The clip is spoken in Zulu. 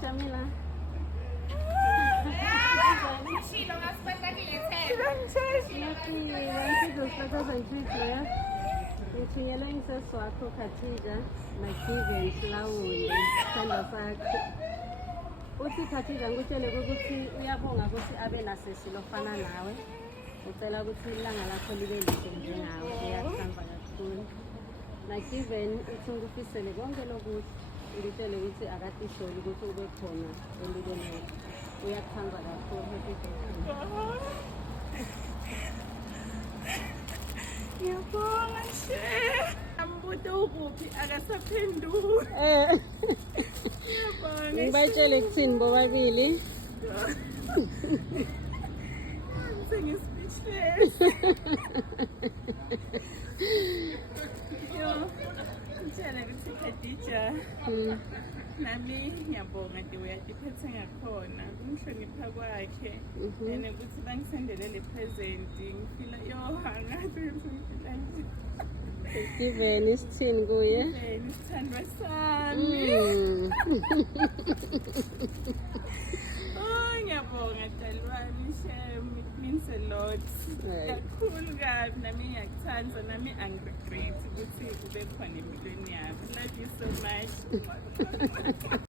Shamila. Ngishilo ngasibalulekile Ngiyakuzofakaza ngithunyelwe yisesi wakho Khatija naGiven Silawule sithandwa sakho. Uthi Khatija ngikutshele ukuthi uyabonga ukuthi abe nasesi lofana nawe. Ucela ukuthi ilanga lakho libe lihle njengawe. Uyakuthanda kakhulu. NaGiven uthi ngikufisele konke lokuthi ngitshele ukuthi akatisoli ukuthi ube khona empilweni yakho. Uyakuthanda kakhulu. Happy birthday. ngiyabonga ambuto ukuphi akasaphenduli ngiyabonga Ngibatshele kuthini bobabili? sengi-speechless ngitshela ukuthi Khadija nami ngiyabonga nje uyadiphethe ngakhona kumhlonipha kwakhe and ukuthi bangisendele le present ngifila angazi ukuthi ngifila nje Given isithini kuye? isithandwa sami ngiyabonga Dalwani Shem, it means a lot kakhulu kabi nami ngiyakuthanda nami angiregret ukuthi ube khona empilweni yami. Love you so much.